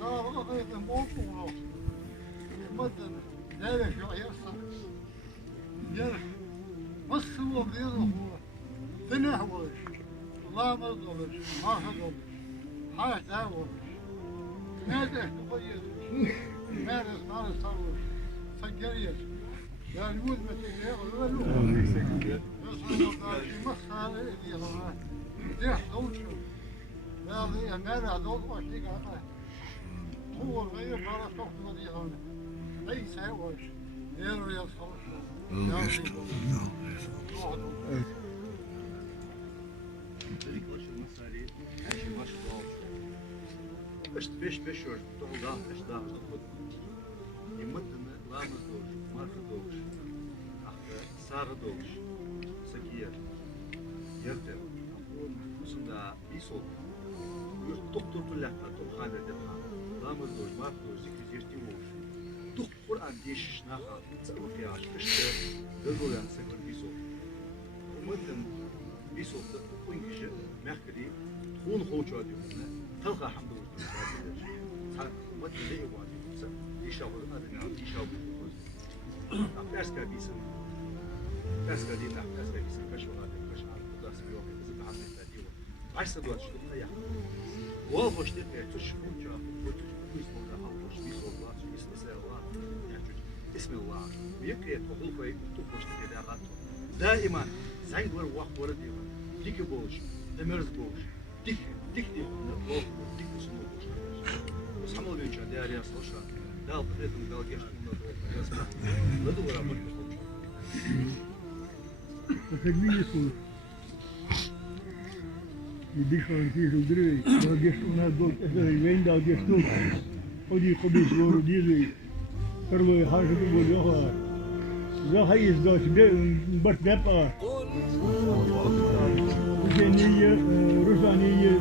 Sağlık akıyetin bol bol olsun. Himmetin nereye şu ayarsan. Yer nasıl oluyor da bu? Dinah olur. Kulağımız olur. Mahsız olur. Hayatlar olur. Nerede şu koyuyorsun? Nerede sana sarılır? Sen geliyorsun. Yani bu hizmetine öyle olur. Mesela karşıma sağlığı ediyorlar. Deh doğuşu. Ya nerede doğmuş diye kadar. Tuğurmayı bana soktular diyorlar. Neyse o iş. Eğer oraya çalışıyor. Geçti. Evet. Dedik başımız sari, her şey başı doğal. İşte beş ört, doğal beş daha hızlı koyduk. Yımıttını, lağımız doğuş, marka doğuş, ahta, sarı doğuş, sakiyer, yerde, usunda bir sol. Yurt doktor tullakta, topkhane edemha, lağımız doğuş, marka doğuş, zikiz yerti olmuş. Duk Kur'an değişiş naha, sağlık yaş, işte, dödoyan sakır bir sol. Umutun bir solda bu İngilizce mehkedi, tun hoca diyorlar. Talha hamd olsun. Umat ne yapıyorsa, inşallah adına inşallah olur. Ders kabisi. Ders kabisi, ders kabisi. Kaşoğlan, kaşoğlan. Ders bir yok. Biz de hamd ediyor. Başta da şu da ya. O hoş değil mi? Tuş hoca, hoca. Bismillah, hoş bismillah, bismillah. Bismillah. Büyük tohul koy, hoş değil de rahat. Daima زين ور واحد ورا ديما ديك بوش دمرز بوش ديك دي ديك اسمه بوش بس حمل بيجا داري اصلا دا بقيتهم دا جيش من دا يسمع بدو ورا بوش Efendim yapıyor. Bir şansı öldürüyor. Daha geç ona dört ben daha geç dört. O diye kobiş doğru diye. Perlo harcı buluyor. Zahayız dost de bart depa. Jeniye, Ruzaniye,